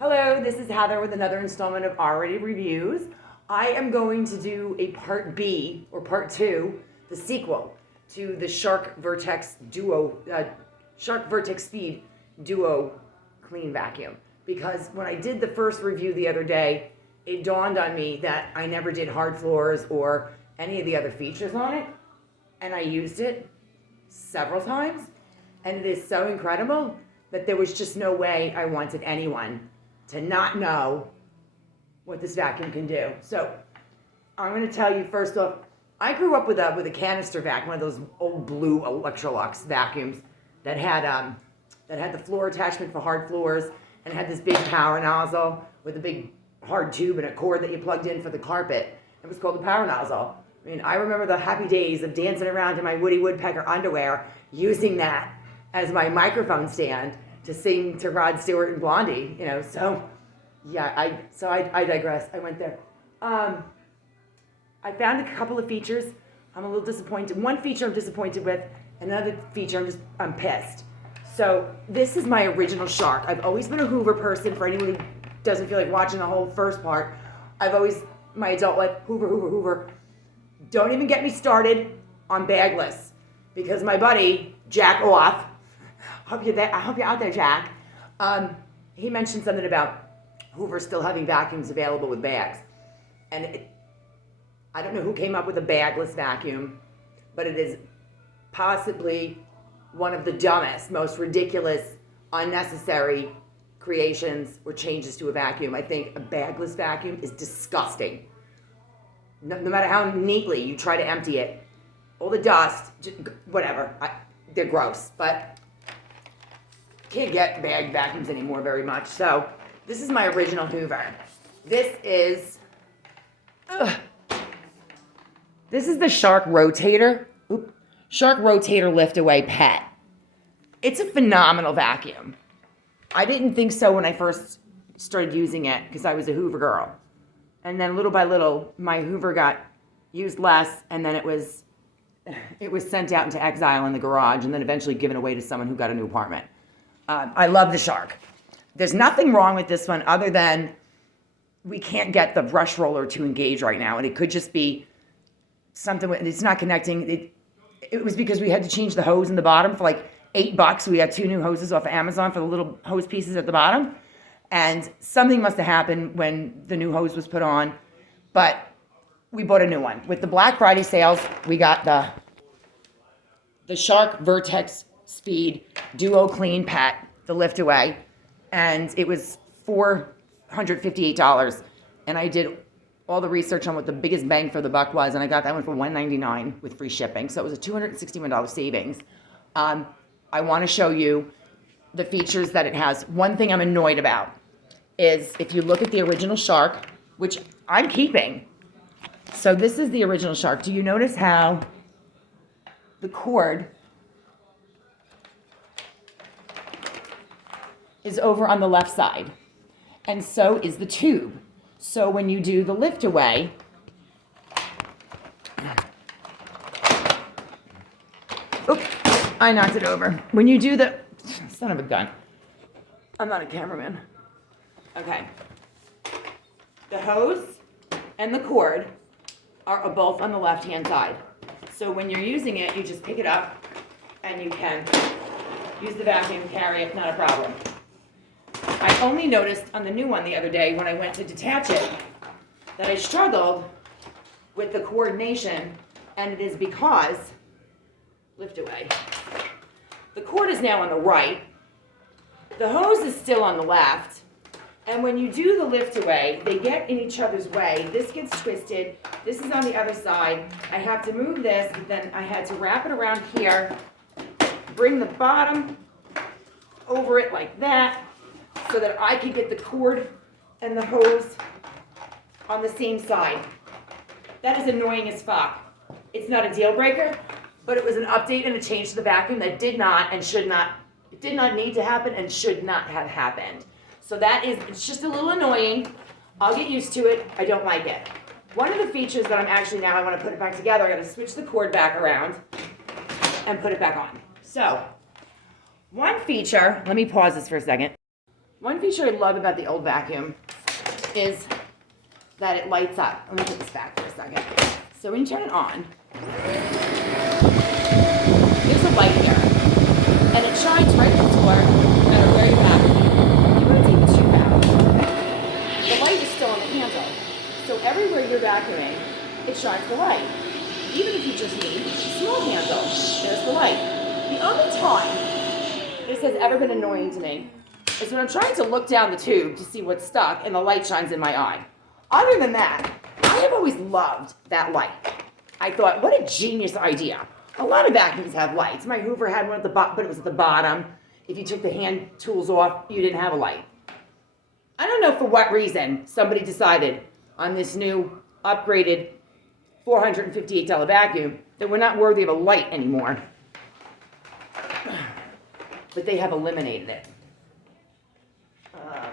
Hello, this is Heather with another installment of RRatedReviews. I am going to do a part B, or part 2, the sequel to the Shark Vertex Speed Duo Clean Vacuum. Because when I did the first review the other day, it dawned on me that I never did hard floors or any of the other features on it. And I used it several times. And it is so incredible that there was just no way I wanted anyone to not know what this vacuum can do. So I'm going to tell you first off, I grew up with a canister vac, one of those old blue Electrolux vacuums that had the floor attachment for hard floors and had this big power nozzle with a big hard tube and a cord that you plugged in for the carpet. It was called the power nozzle. I mean, I remember the happy days of dancing around in my Woody Woodpecker underwear, using that as my microphone stand to sing to Rod Stewart and Blondie, you know. So yeah, I digress. I went there. I found a couple of features I'm a little disappointed. One feature I'm disappointed with, another feature I'm pissed. So this is my original Shark. I've always been a Hoover person. For anyone who doesn't feel like watching the whole first part, I've always, my adult life, Hoover. Don't even get me started on bagless, because my buddy, Jack Off, I hope you're out there, Jack. He mentioned something about Hoover still having vacuums available with bags. And I don't know who came up with a bagless vacuum, but it is possibly one of the dumbest, most ridiculous, unnecessary creations or changes to a vacuum. I think a bagless vacuum is disgusting. No matter how neatly you try to empty it, all the dust, whatever, they're gross. But can't get bag vacuums anymore very much. So this is my original Hoover. This is the Shark Rotator. Shark Rotator Lift Away Pet. It's a phenomenal vacuum. I didn't think so when I first started using it because I was a Hoover girl. And then little by little, my Hoover got used less, and then it was sent out into exile in the garage, and then eventually given away to someone who got a new apartment. I love the Shark. There's nothing wrong with this one other than we can't get the brush roller to engage right now, and it could just be something. It's not connecting. It was because we had to change the hose in the bottom for like $8. We had 2 new hoses off of Amazon for the little hose pieces at the bottom. And something must have happened when the new hose was put on, but we bought a new one. With the Black Friday sales, we got the Shark Vertex Speed Duo Clean Pet, the lift away, and it was $458. And I did all the research on what the biggest bang for the buck was, and I got that one for $199 with free shipping. So it was a $261 savings. I want to show you the features that it has. One thing I'm annoyed about is if you look at the original Shark, which I'm keeping. So this is the original Shark. Do you notice how the cord is over on the left side? And so is the tube. So when you do the lift away, oops, I knocked it over. When you do the, son of a gun, I'm not a cameraman. Okay. The hose and the cord are both on the left-hand side. So when you're using it, you just pick it up and you can use the vacuum, carry it, not a problem. I only noticed on the new one the other day when I went to detach it that I struggled with the coordination, and it is because, lift away, the cord is now on the right, the hose is still on the left, and when you do the lift away, they get in each other's way. This gets twisted, this is on the other side. I have to move this, then I had to wrap it around here, bring the bottom over it like that, so that I could get the cord and the hose on the same side. That is annoying as fuck. It's not a deal breaker, but it was an update and a change to the vacuum that did not need to happen and should not have happened. So it's just a little annoying. I'll get used to it. I don't like it. One of the features that I want to put it back together, I'm going to switch the cord back around and put it back on. So, one feature, let me pause this for a second. One feature I love about the old vacuum is that it lights up. Let me put this back for a second. So when you turn it on, there's a light here. And it shines right at the door, no matter where you're vacuuming. Even if it's even too loud. The light is still on the handle. So everywhere you're vacuuming, it shines the light. Even if you just need a small handle, there's the light. The only time this has ever been annoying to me is when I'm trying to look down the tube to see what's stuck and the light shines in my eye. Other than that, I have always loved that light. I thought, what a genius idea. A lot of vacuums have lights. My Hoover had one at the bottom, but it was at the bottom. If you took the hand tools off, you didn't have a light. I don't know for what reason somebody decided on this new upgraded $458 vacuum that we're not worthy of a light anymore. But they have eliminated it.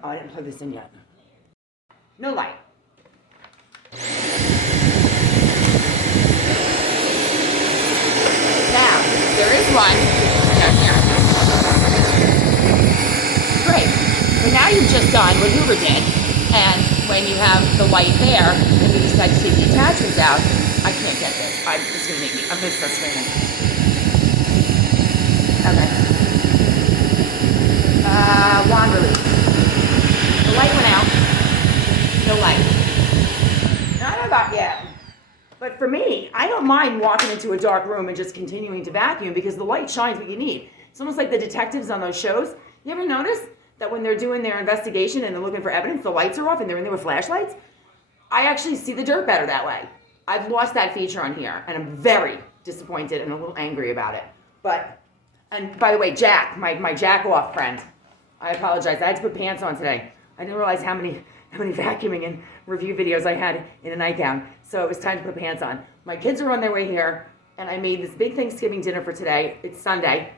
I didn't plug this in yet. No light. Now, there is one down here. Great. But now you've just done what Hoover did. And when you have the light there, and you decide to take the attachments out, I can't get this. It's going to make me, I'm going to start screaming. Okay. Wand release. The light went out. No light. Now, I don't know about you, but for me, I don't mind walking into a dark room and just continuing to vacuum because the light shines what you need. It's almost like the detectives on those shows. You ever notice that when they're doing their investigation and they're looking for evidence, the lights are off and they're in there with flashlights? I actually see the dirt better that way. I've lost that feature on here, and I'm very disappointed and a little angry about it. But, and by the way, Jack, my jack-off friend, I apologize. I had to put pants on today. I didn't realize how many vacuuming and review videos I had in a nightgown. So it was time to put pants on. My kids are on their way here, and I made this big Thanksgiving dinner for today. It's Sunday.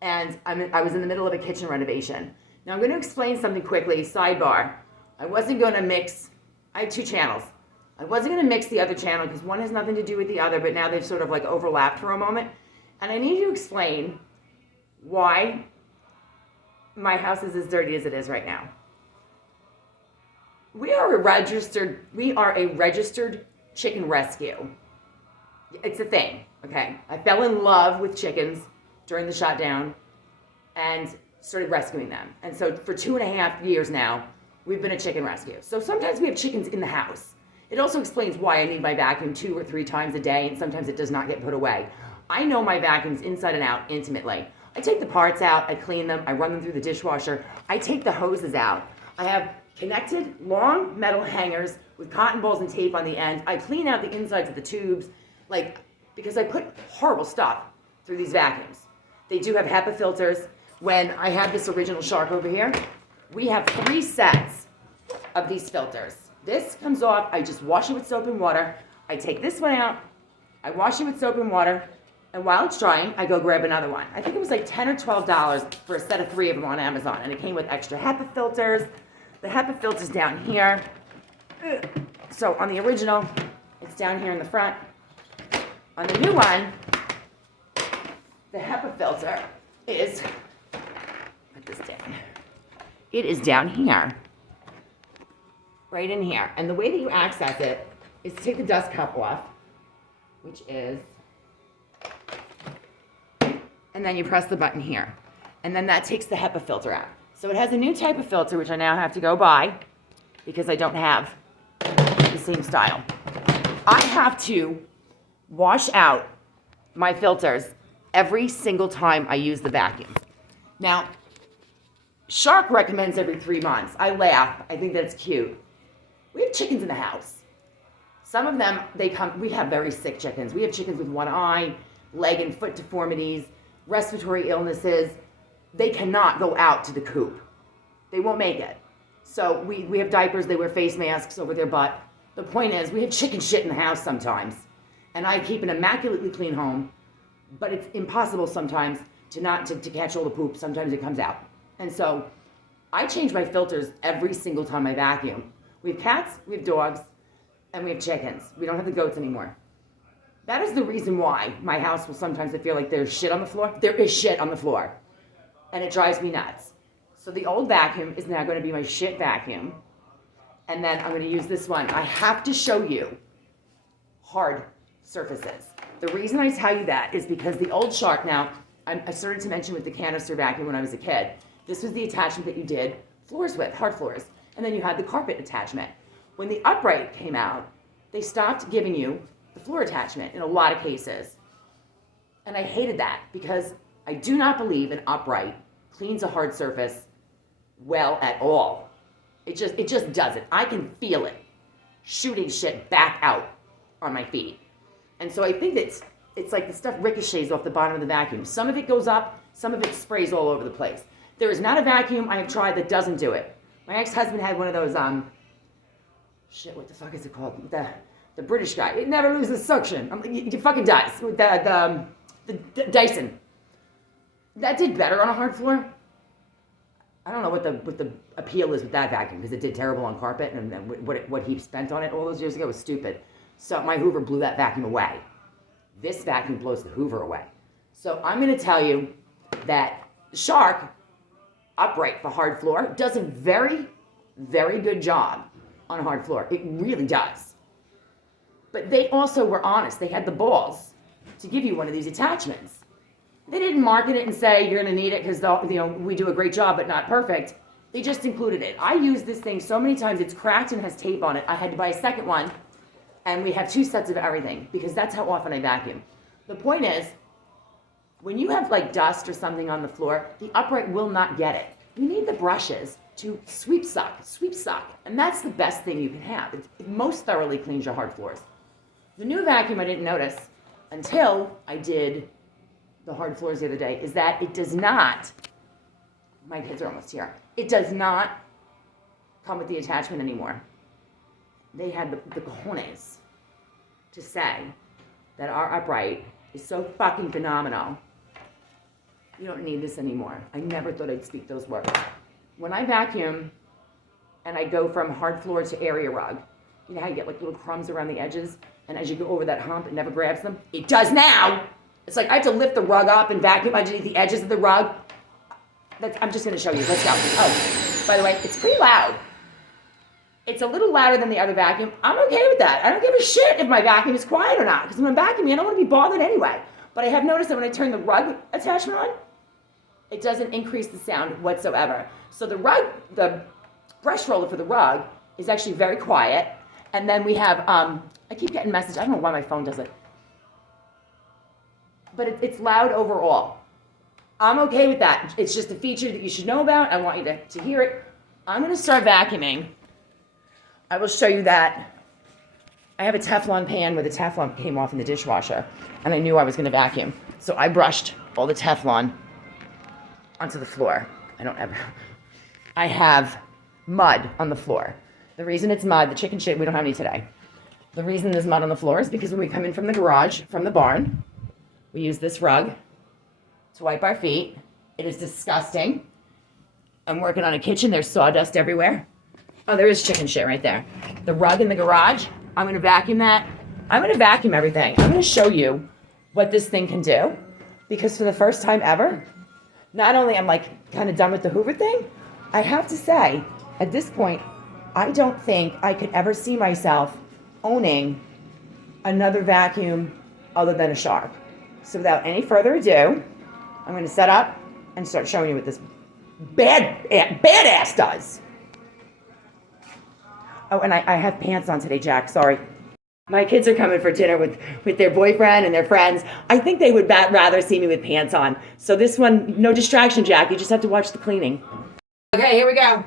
And I was in the middle of a kitchen renovation. Now I'm going to explain something quickly, sidebar. I wasn't going to mix, I had two channels. I wasn't going to mix the other channel because one has nothing to do with the other, but now they've sort of like overlapped for a moment. And I need to explain why my house is as dirty as it is right now. We are a registered chicken rescue. It's a thing, okay? I fell in love with chickens during the shutdown and started rescuing them. And so for 2.5 years now, we've been a chicken rescue. So sometimes we have chickens in the house. It also explains why I need my vacuum 2 or 3 times a day, and sometimes it does not get put away. I know my vacuums inside and out intimately. I take the parts out, I clean them, I run them through the dishwasher, I take the hoses out. I have connected long metal hangers with cotton balls and tape on the end. I clean out the insides of the tubes, because I put horrible stuff through these vacuums. They do have Hepa filters. When I have this original Shark over here, we have 3 sets of these filters. This comes off, I just wash it with soap and water. I take this one out, I wash it with soap and water, and while it's drying, I go grab another one. I think it was like $10 or $12 for a set of 3 of them on Amazon, and it came with extra Hepa filters. The Hepa filter's down here. So on the original, it's down here in the front. On the new one, the Hepa filter is, put this down, it is down here, right in here. And the way that you access it is to take the dust cup off, which is, and then you press the button here. And then that takes the Hepa filter out. So it has a new type of filter, which I now have to go buy because I don't have the same style. I have to wash out my filters every single time I use the vacuum. Now, Shark recommends every 3 months. I laugh. I think that's cute. We have chickens in the house. Some of them, we have very sick chickens. We have chickens with one eye, leg and foot deformities, respiratory illnesses. They cannot go out to the coop. They won't make it. So we have diapers, they wear face masks over their butt. The point is, we have chicken shit in the house sometimes. And I keep an immaculately clean home, but it's impossible sometimes to catch all the poop. Sometimes it comes out. And so I change my filters every single time I vacuum. We have cats, we have dogs, and we have chickens. We don't have the goats anymore. That is the reason why my house will sometimes feel like there's shit on the floor. There is shit on the floor. And it drives me nuts. So the old vacuum is now going to be my shit vacuum. And then I'm going to use this one. I have to show you hard surfaces. The reason I tell you that is because the old Shark, now, I started to mention with the canister vacuum when I was a kid, this was the attachment that you did floors with, hard floors. And then you had the carpet attachment. When the upright came out, they stopped giving you the floor attachment in a lot of cases. And I hated that because I do not believe an upright cleans a hard surface well at all. It just doesn't. I can feel it shooting shit back out on my feet. And so I think that it's like the stuff ricochets off the bottom of the vacuum. Some of it goes up, some of it sprays all over the place. There is not a vacuum I have tried that doesn't do it. My ex-husband had one of those, what the fuck is it called? The British guy. It never loses suction. It fucking does. With the Dyson. That did better on a hard floor. I don't know what the appeal is with that vacuum because it did terrible on carpet, and then what he spent on it all those years ago was stupid. So my Hoover blew that vacuum away. This vacuum blows the Hoover away. So I'm going to tell you that Shark upright for hard floor does a very, very good job on a hard floor. It really does. But they also were honest. They had the balls to give you one of these attachments. They didn't market it and say you're going to need it because we do a great job but not perfect. They just included it. I use this thing so many times. It's cracked and has tape on it. I had to buy a second one, and we have 2 sets of everything because that's how often I vacuum. The point is, when you have like dust or something on the floor, the upright will not get it. You need the brushes to sweep suck, and that's the best thing you can have. It most thoroughly cleans your hard floors. The new vacuum I didn't notice until I did the hard floors the other day is that it does not, my kids are almost here, it does not come with the attachment anymore. They had the cojones to say that our upright is so fucking phenomenal. You don't need this anymore. I never thought I'd speak those words. When I vacuum and I go from hard floor to area rug, you know how you get like little crumbs around the edges, and as you go over that hump, it never grabs them? It does now! It's like I have to lift the rug up and vacuum underneath the edges of the rug. I'm just going to show you. Let's go. Oh, by the way, it's pretty loud. It's a little louder than the other vacuum. I'm okay with that. I don't give a shit if my vacuum is quiet or not, because when I'm vacuuming, I don't want to be bothered anyway. But I have noticed that when I turn the rug attachment on, it doesn't increase the sound whatsoever. So the brush roller for the rug is actually very quiet. And then we have, I keep getting messages. I don't know why my phone does it. But it's loud overall. I'm okay with that. It's just a feature that you should know about. I want you to hear it. I'm going to start vacuuming. I will show you that. I have a Teflon pan where the Teflon came off in the dishwasher, and I knew I was going to vacuum. So I brushed all the Teflon onto the floor. I have mud on the floor. The reason it's mud, the chicken shit, we don't have any today. The reason there's mud on the floor is because when we come in from the garage, from the barn, we use this rug to wipe our feet. It is disgusting. I'm working on a kitchen. There's sawdust everywhere. Oh, there is chicken shit right there. The rug in the garage, I'm going to vacuum that. I'm going to vacuum everything. I'm going to show you what this thing can do. Because for the first time ever, not only am I kind of done with the Hoover thing, I have to say, at this point, I don't think I could ever see myself owning another vacuum other than a Shark. So without any further ado, I'm going to set up and start showing you what this badass does. Oh, and I have pants on today, Jack. Sorry. My kids are coming for dinner with their boyfriend and their friends. I think they would rather see me with pants on. So this one, no distraction, Jack. You just have to watch the cleaning. Okay, here we go.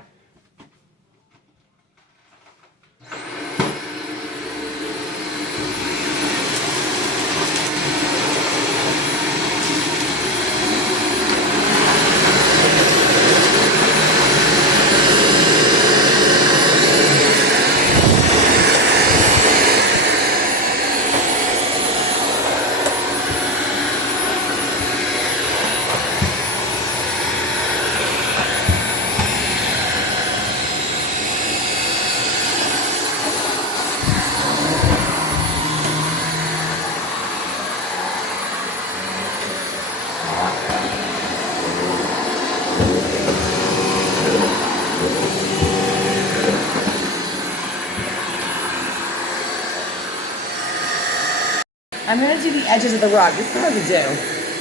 I'm going to do the edges of the rug. This is hard to do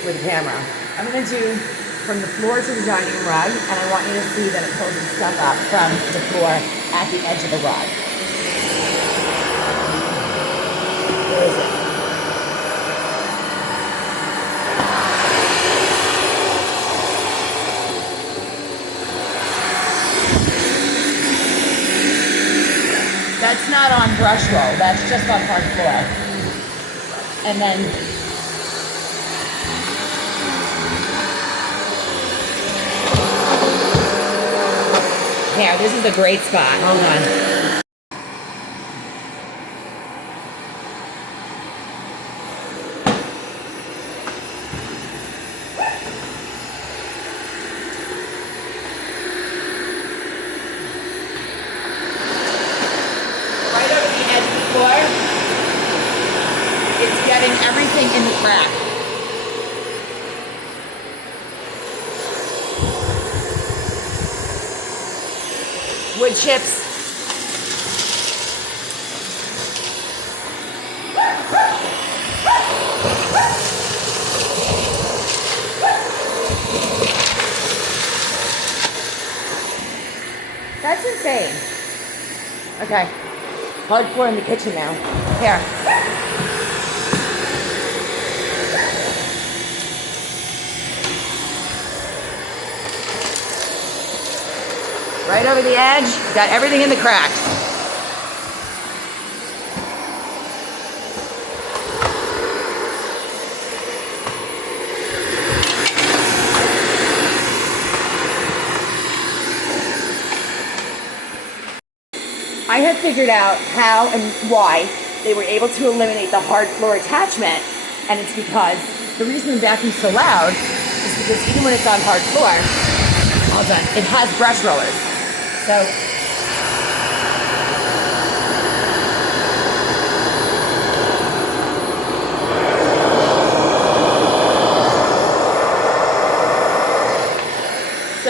with a camera. I'm going to do from the floor to the dining room rug, and I want you to see that it pulls the stuff up from the floor at the edge of the rug. Where is it? That's not on brush roll, that's just on hard floor. And then here, this is a great spot. Hold on. It's getting everything in the crack. Wood chips. That's insane. Okay. Hard floor in the kitchen now. Here. Right over the edge, got everything in the cracks. I have figured out how and why they were able to eliminate the hard floor attachment, and it's because the reason the vacuum's so loud is because even when it's on hard floor, all done, it has brush rollers. So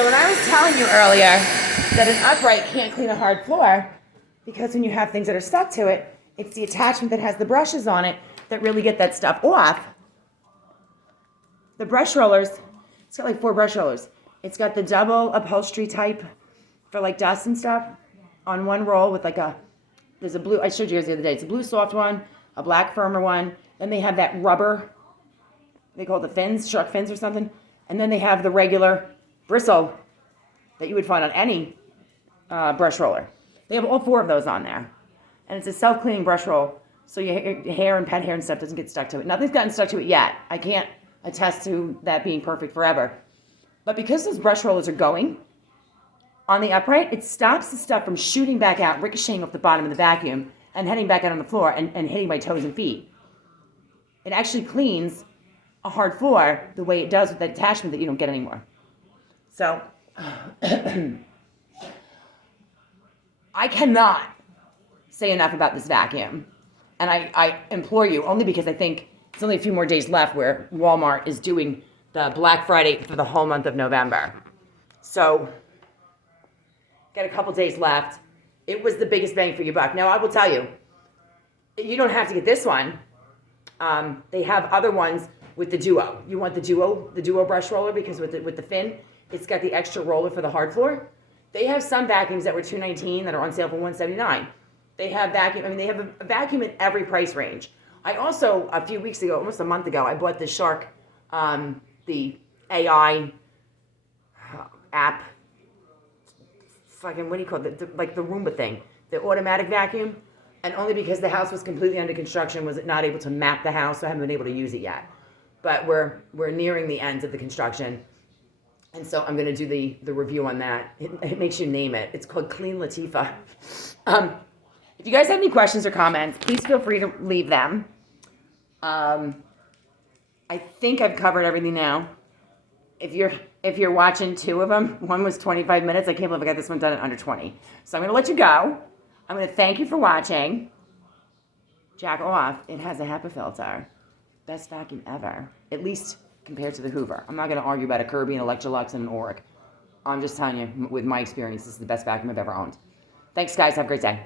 when I was telling you earlier that an upright can't clean a hard floor, because when you have things that are stuck to it, it's the attachment that has the brushes on it that really get that stuff off. The brush rollers, it's got like 4 brush rollers. It's got the double upholstery type for like dust and stuff on one roll with like there's a blue, I showed you guys the other day, it's a blue soft one, a black firmer one, then they have that rubber, they call it the fins, shark fins or something, and then they have the regular bristle that you would find on any brush roller. They have all 4 of those on there. And it's a self-cleaning brush roll, so your hair and pet hair and stuff doesn't get stuck to it. Nothing's gotten stuck to it yet. I can't attest to that being perfect forever. But because those brush rollers are going on the upright, it stops the stuff from shooting back out, ricocheting off the bottom of the vacuum, and heading back out on the floor and hitting my toes and feet. It actually cleans a hard floor the way it does with that attachment that you don't get anymore. So, I cannot say enough about this vacuum. And I implore you, only because I think it's only a few more days left where Walmart is doing the Black Friday for the whole month of November. So, got a couple days left. It was the biggest bang for your buck. Now, I will tell you, you don't have to get this one. They have other ones with the Duo. You want the Duo brush roller, because with the fin, it's got the extra roller for the hard floor. They have some vacuums that were $219 that are on sale for $179. They have they have a vacuum in every price range. I also, a few weeks ago, almost a month ago, I bought the Shark, the AI app, fucking, what do you call it, like the Roomba thing, the automatic vacuum, and only because the house was completely under construction was it not able to map the house, so I haven't been able to use it yet. But we're nearing the ends of the construction, and so I'm going to do the review on that. It makes you name it. It's called Clean Latifah. If you guys have any questions or comments, please feel free to leave them. I think I've covered everything now. If you're watching 2 of them, one was 25 minutes. I can't believe I got this one done in under 20. So I'm going to let you go. I'm going to thank you for watching. Jack off. It has a HEPA filter. Best vacuum ever. At least compared to the Hoover. I'm not going to argue about a Kirby, an Electrolux, and an Oreck. I'm just telling you, with my experience, this is the best vacuum I've ever owned. Thanks, guys. Have a great day.